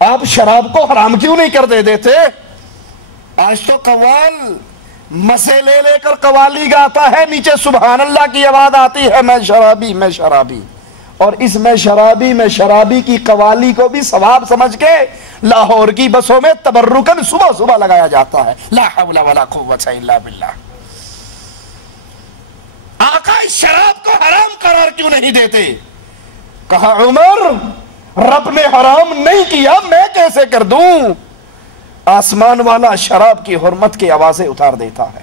آپ شراب کو حرام کیوں نہیں کر دے دیتے؟ آج تو قوال مسے لے لے کر قوالی گاتا ہے، نیچے سبحان اللہ کی آواز آتی ہے، میں شرابی میں شرابی، اور اس میں شرابی کی قوالی کو بھی ثواب سمجھ کے لاہور کی بسوں میں تبرکن صبح صبح لگایا جاتا ہے۔ لا حول ولا قوت الا باللہ۔ آقا اس شراب کو حرام قرار کیوں نہیں دیتے؟ کہا عمر رب نے حرام نہیں کیا، میں کیسے کر دوں؟ آسمان والا شراب کی حرمت کی آوازیں اتار دیتا ہے۔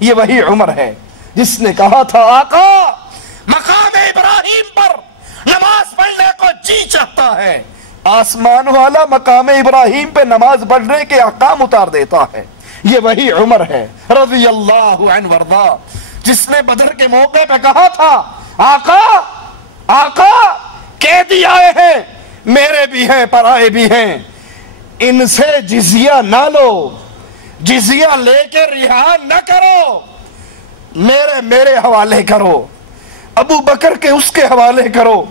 یہ وہی عمر ہے جس نے کہا تھا آقا مقام ابراہیم پر نماز پڑھنے کو جی چاہتا ہے، آسمان والا مقام ابراہیم پہ نماز پڑھنے کے احکام اتار دیتا ہے۔ یہ وہی عمر ہے رضی اللہ عنہ وارضا جس نے بدر کے موقع پہ کہا تھا آقا قیدی آئے ہیں، میرے بھی ہیں پرائے بھی ہیں، ان سے جزیہ نہ لو، جزیہ لے کے رہا نہ کرو، میرے حوالے کرو، ابو بکر کے اس کے حوالے کرو،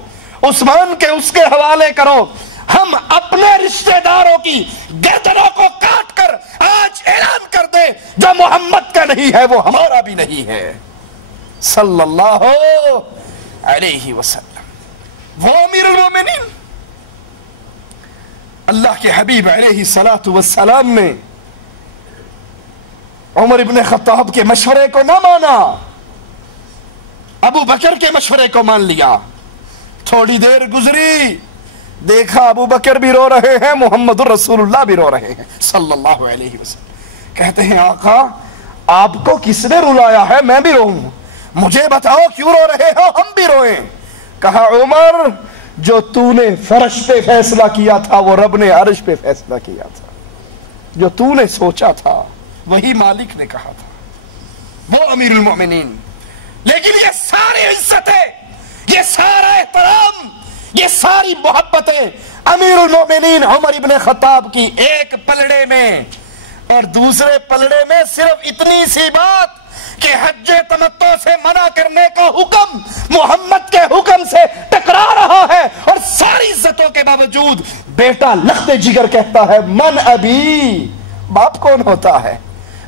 عثمان کے اس کے حوالے کرو، ہم اپنے رشتہ داروں کی گردنوں کو کاٹ کر آج اعلان کر دیں جو محمد کا نہیں ہے وہ ہمارا بھی نہیں ہے صلی اللہ علیہ وسلم۔ وہ امیر المومنین اللہ کے حبیب علیہ السلام نے عمر ابن خطاب کے مشورے کو نہ مانا، ابو بکر کے مشورے کو مان لیا۔ تھوڑی دیر گزری، دیکھا ابو بکر بھی رو رہے ہیں، محمد الرسول اللہ بھی رو رہے ہیں صلی اللہ علیہ وسلم۔ کہتے ہیں آقا آپ کو کس نے رلایا ہے؟ میں بھی روؤں، مجھے بتاؤ کیوں رو رہے ہو، ہم بھی روئیں۔ کہا عمر جو تو نے فرش پہ فیصلہ کیا تھا وہ رب نے عرش پہ فیصلہ کیا تھا، جو تو نے سوچا تھا وہی مالک نے کہا تھا۔ وہ امیر المومنین، لیکن یہ ساری عزتیں، یہ سارا احترام، یہ ساری محبتیں امیر المومنین عمر ابن خطاب کی ایک پلڑے میں، اور دوسرے پلڑے میں صرف اتنی سی بات کہ حج تمتع سے منع کرنے کا حکم محمد کے حکم سے ٹکرا رہا ہے، اور ساری عزتوں کے باوجود بیٹا لخت جگر کہتا ہے من ابی، باپ کون ہوتا ہے؟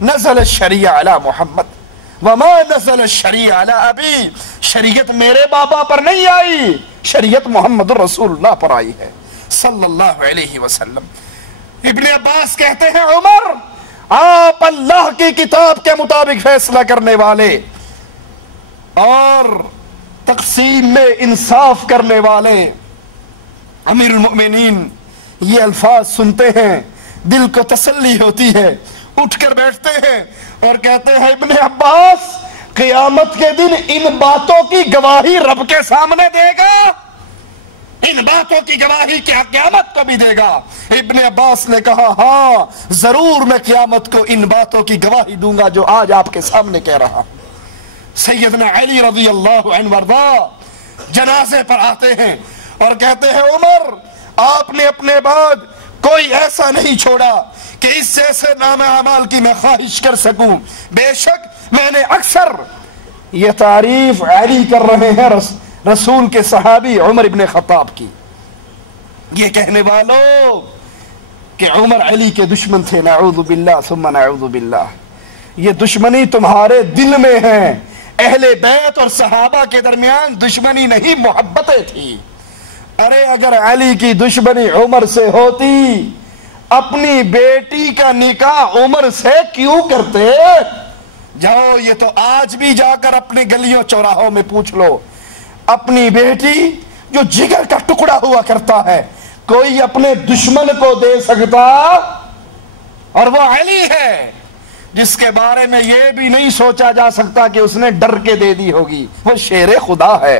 نزل الشریعہ علی محمد وما نزل الشریعہ علی ابی، شریعت میرے بابا پر نہیں آئی، شریعت محمد الرسول اللہ پر آئی ہے صلی اللہ علیہ وسلم۔ ابن عباس کہتے ہیں عمر آپ اللہ کی کتاب کے مطابق فیصلہ کرنے والے اور تقسیم میں انصاف کرنے والے امیر المؤمنین یہ الفاظ سنتے ہیں، دل کو تسلی ہوتی ہے، اٹھ کر بیٹھتے ہیں اور کہتے ہیں ابن عباس قیامت کے دن ان باتوں کی گواہی رب کے سامنے دے گا، ان باتوں کی گواہی کیا قیامت کو بھی دے گا؟ ابن عباس نے کہا ہاں ضرور میں قیامت کو ان باتوں کی گواہی دوں گا جو آج آپ کے سامنے کہہ رہا ہوں۔ سیدنا علی رضی اللہ عنہ وارضا جنازے پر آتے ہیں اور کہتے ہیں عمر آپ نے اپنے بعد کوئی ایسا نہیں چھوڑا کہ اس جیسے نام اعمال کی میں خواہش کر سکوں، بے شک میں نے اکثر یہ تعریف علی کر رہے ہیں رسول کے صحابی عمر ابن خطاب کی، یہ کہنے والوں کہ عمر علی کے دشمن تھے، نعوذ باللہ ثم نعوذ باللہ، یہ دشمنی تمہارے دل میں ہے، اہل بیت اور صحابہ کے درمیان دشمنی نہیں محبتیں تھی۔ ارے اگر علی کی دشمنی عمر سے ہوتی اپنی بیٹی کا نکاح عمر سے کیوں کرتے؟ جاؤ یہ تو آج بھی جا کر اپنی گلیوں چوراہوں میں پوچھ لو، اپنی بیٹی جو جگر کا ٹکڑا ہوا کرتا ہے کوئی اپنے دشمن کو دے سکتا؟ اور وہ علی ہے جس کے بارے میں یہ بھی نہیں سوچا جا سکتا کہ اس نے ڈر کے دے دی ہوگی، وہ شیر خدا ہے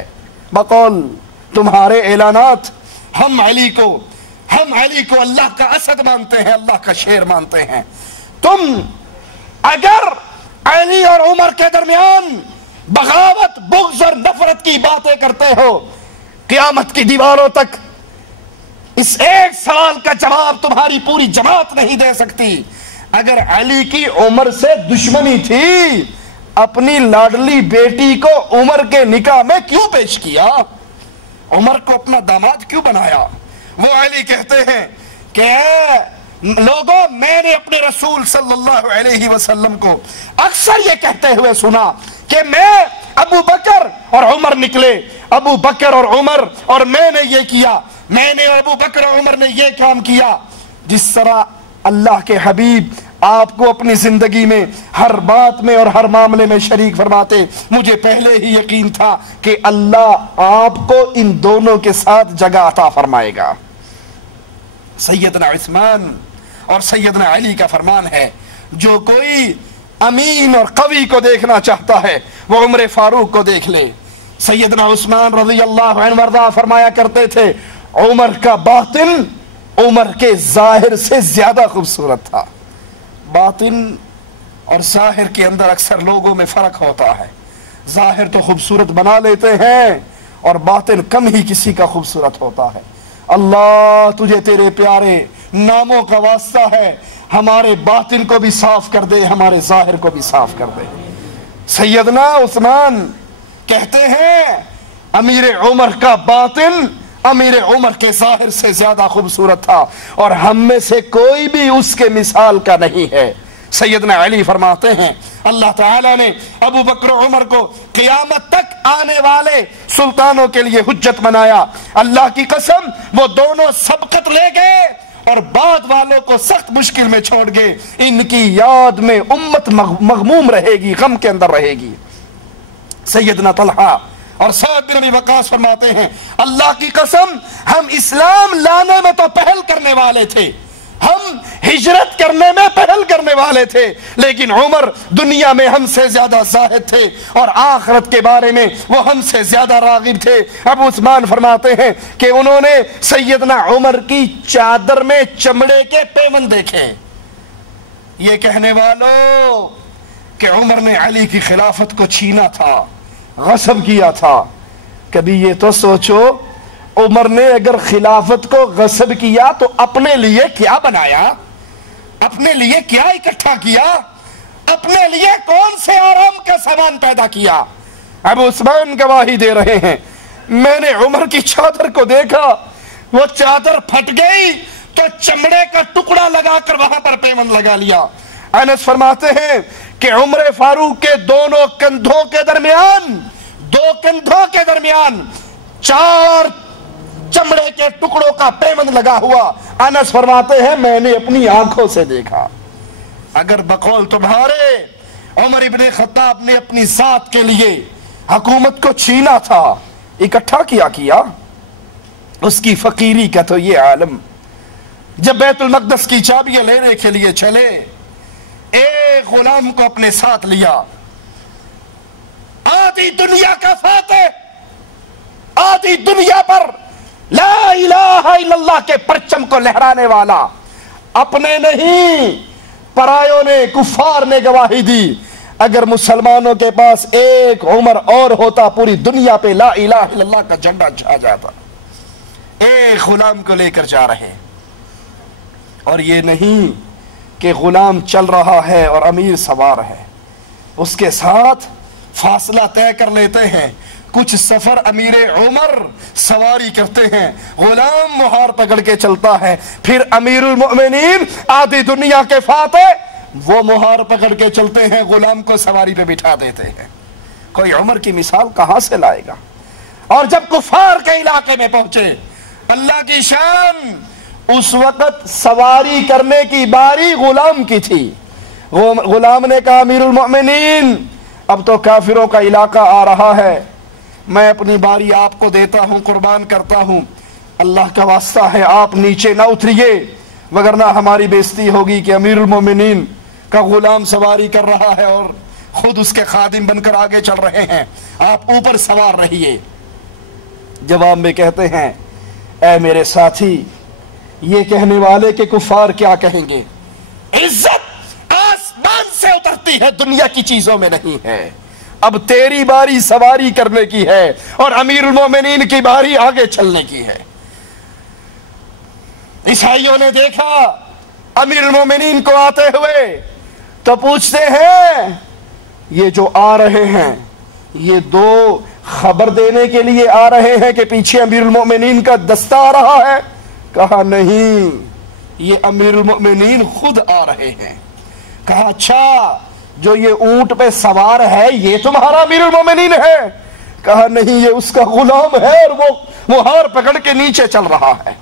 بقول تمہارے اعلانات۔ ہم علی کو اللہ کا اسد مانتے ہیں، اللہ کا شیر مانتے ہیں۔ تم اگر علی اور عمر کے درمیان بغاوت، بغض اور نفرت کی باتیں کرتے ہو، قیامت کی دیواروں تک اس ایک سوال کا جواب تمہاری پوری جماعت نہیں دے سکتی۔ اگر علی کی عمر سے دشمنی تھی اپنی لاڈلی بیٹی کو عمر کے نکاح میں کیوں پیش کیا؟ عمر کو اپنا داماد کیوں بنایا؟ وہ علی کہتے ہیں کہ لوگوں میں نے اپنے رسول صلی اللہ علیہ وسلم کو اکثر یہ کہتے ہوئے سنا کہ میں ابو بکر اور عمر نکلے، ابو بکر اور عمر اور میں نے یہ کیا، میں نے اور ابو بکر اور عمر نے یہ کام کیا۔ جس طرح اللہ کے حبیب آپ کو اپنی زندگی میں ہر بات میں اور ہر معاملے میں شریک فرماتے، مجھے پہلے ہی یقین تھا کہ اللہ آپ کو ان دونوں کے ساتھ جگہ عطا فرمائے گا۔ سیدنا عثمان اور سیدنا علی کا فرمان ہے، جو کوئی امین اور قوی کو دیکھنا چاہتا ہے وہ عمر فاروق کو دیکھ لے۔ سیدنا عثمان رضی اللہ عنہ وارضاہ فرمایا کرتے تھے، عمر کا باطن عمر کے ظاہر سے زیادہ خوبصورت تھا۔ باطن اور ظاہر کے اندر اکثر لوگوں میں فرق ہوتا ہے، ظاہر تو خوبصورت بنا لیتے ہیں اور باطن کم ہی کسی کا خوبصورت ہوتا ہے۔ اللہ تجھے تیرے پیارے ناموں کا واسطہ ہے، ہمارے باطن کو بھی صاف کر دے، ہمارے ظاہر کو بھی صاف کر دے۔ سیدنا عثمان کہتے ہیں امیر عمر کا باطن امیر عمر کے ظاہر سے زیادہ خوبصورت تھا اور ہم میں سے کوئی بھی اس کے مثال کا نہیں ہے۔ سیدنا علی فرماتے ہیں اللہ تعالیٰ نے ابو بکر و عمر کو قیامت تک آنے والے سلطانوں کے لیے حجت بنایا۔ اللہ کی قسم وہ دونوں سبقت لے گئے اور بعد والوں کو سخت مشکل میں چھوڑ گئے، ان کی یاد میں امت مغموم رہے گی، غم کے اندر رہے گی۔ سیدنا طلحہ اور سعد بن ابی وقاص فرماتے ہیں اللہ کی قسم ہم اسلام لانے میں تو پہل کرنے والے تھے، ہم ہجرت کرنے میں پہل کرنے والے تھے، لیکن عمر دنیا میں ہم سے زیادہ زاہد تھے اور آخرت کے بارے میں وہ ہم سے زیادہ راغب تھے۔ ابو عثمان فرماتے ہیں کہ انہوں نے سیدنا عمر کی چادر میں چمڑے کے پیمن دیکھے۔ یہ کہنے والوں کہ عمر نے علی کی خلافت کو چھینا تھا، غصب کیا تھا، کبھی یہ تو سوچو عمر نے اگر خلافت کو غصب کیا تو اپنے لیے کیا بنایا، اپنے لیے کیا اکٹھا کیا، اپنے لیے کون سے آرام کا سامان پیدا کیا۔ ابو عثمان گواہی دے رہے ہیں میں نے عمر کی چادر کو دیکھا، وہ چادر پھٹ گئی تو چمڑے کا ٹکڑا لگا کر وہاں پر پیمن لگا لیا۔ انس فرماتے ہیں کہ عمر فاروق کے دونوں کندھوں کے درمیان، دو کندھوں کے درمیان 4 چمڑے کے ٹکڑوں کا پیمن لگا ہوا۔ انس فرماتے ہیں میں نے اپنی آنکھوں سے دیکھا۔ اگر بقول تمہارے عمر ابن خطاب نے اپنی ذات کے لیے حکومت کو چھینا تھا، اکٹھا کیا اس کی فقیری کا تو یہ عالم۔ جب بیت المقدس کی چابیاں لینے کے لیے چلے، ایک غلام کو اپنے ساتھ لیا، آدھی دنیا کا فاتح، آدھی دنیا پر لا الہ الا اللہ کے پرچم کو لہرانے والا، اپنے نہیں پرایوں نے، کفار نے گواہی دی اگر مسلمانوں کے پاس ایک عمر اور ہوتا پوری دنیا پہ لا الہ الا اللہ کا جھنڈا چھا جاتا۔ ایک غلام کو لے کر جا رہے، اور یہ نہیں کہ غلام چل رہا ہے اور امیر سوار ہے، اس کے ساتھ فاصلہ طے کر لیتے ہیں، کچھ سفر امیر عمر سواری کرتے ہیں، غلام مہار پکڑ کے چلتا ہے، پھر امیر المؤمنین آدھی دنیا کے فاتح وہ مہار پکڑ کے چلتے ہیں، غلام کو سواری پہ بٹھا دیتے ہیں۔ کوئی عمر کی مثال کہاں سے لائے گا؟ اور جب کفار کے علاقے میں پہنچے، اللہ کی شان، اس وقت سواری کرنے کی باری غلام کی تھی۔ غلام نے کہا امیر المؤمنین اب تو کافروں کا علاقہ آ رہا ہے، میں اپنی باری آپ کو دیتا ہوں، قربان کرتا ہوں، اللہ کا واسطہ ہے آپ نیچے نہ اتریے وگرنہ ہماری بے عزتی ہوگی کہ امیر المومنین کا غلام سواری کر رہا ہے اور خود اس کے خادم بن کر آگے چل رہے ہیں، آپ اوپر سوار رہیے۔ جواب میں کہتے ہیں اے میرے ساتھی، یہ کہنے والے کہ کفار کیا کہیں گے، عزت آسمان سے اترتی ہے، دنیا کی چیزوں میں نہیں ہے، اب تیری باری سواری کرنے کی ہے اور امیر المومنین کی باری آگے چلنے کی ہے۔ عیسائیوں نے دیکھا امیر المومنین کو آتے ہوئے تو پوچھتے ہیں یہ جو آ رہے ہیں یہ دو خبر دینے کے لیے آ رہے ہیں کہ پیچھے امیر المومنین کا دستہ آ رہا ہے؟ کہا نہیں، یہ امیر المؤمنین خود آ رہے ہیں۔ کہا اچھا جو یہ اونٹ پہ سوار ہے یہ تمہارا امیر المؤمنین ہے؟ کہا نہیں، یہ اس کا غلام ہے اور وہ ہار پکڑ کے نیچے چل رہا ہے۔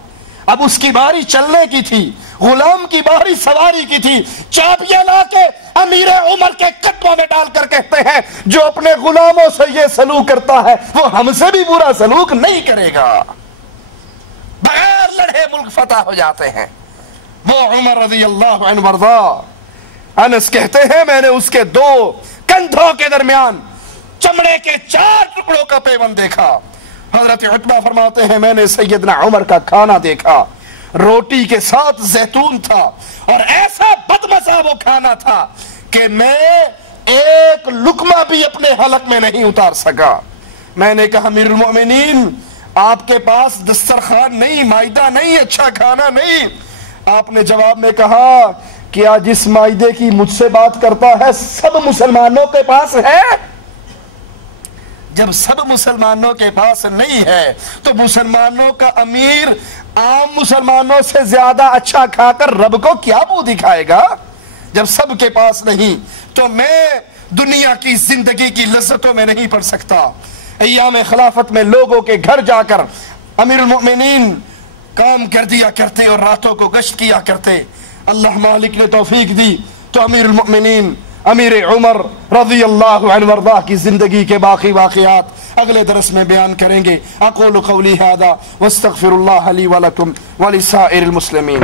اب اس کی باری چلنے کی تھی، غلام کی باری سواری کی تھی۔ چابیاں لا کے امیر عمر کے قدموں میں ڈال کر کہتے ہیں جو اپنے غلاموں سے یہ سلوک کرتا ہے وہ ہم سے بھی برا سلوک نہیں کرے گا۔ بغیر لڑے ملک فتح ہو جاتے ہیں۔ وہ عمر رضی اللہ عنہ وارضا، انس کہتے ہیں میں نے اس کے دو کندھوں کے درمیان چمڑے کے 4 ٹکڑوں کا پیوند دیکھا۔ حضرت عتبہ فرماتے ہیں میں نے سیدنا عمر کا کھانا دیکھا، روٹی کے ساتھ زیتون تھا اور ایسا بدمزہ وہ کھانا تھا کہ میں ایک لقمہ بھی اپنے حلق میں نہیں اتار سکا۔ میں نے کہا امیر المؤمنین آپ کے پاس دسترخوان نہیں، مائدہ نہیں، اچھا کھانا نہیں؟ آپ نے جواب میں کہا کیا جس مائدے کی مجھ سے بات کرتا ہے سب مسلمانوں کے پاس ہے؟ جب سب مسلمانوں کے پاس نہیں ہے تو مسلمانوں کا امیر عام مسلمانوں سے زیادہ اچھا کھا کر رب کو کیا منہ دکھائے گا؟ جب سب کے پاس نہیں تو میں دنیا کی زندگی کی لذتوں میں نہیں پڑ سکتا۔ ایام خلافت میں لوگوں کے گھر جا کر امیر المؤمنین کام کر دیا کرتے اور راتوں کو گشت کیا کرتے۔ اللہ مالک نے توفیق دی تو امیر المؤمنین امیر عمر رضی اللہ عنہ وارضاہ کی زندگی کے باقی واقعات اگلے درس میں بیان کریں گے۔ اقول قولی ھذا واستغفر اللہ لی ولکم ولسائر المسلمین۔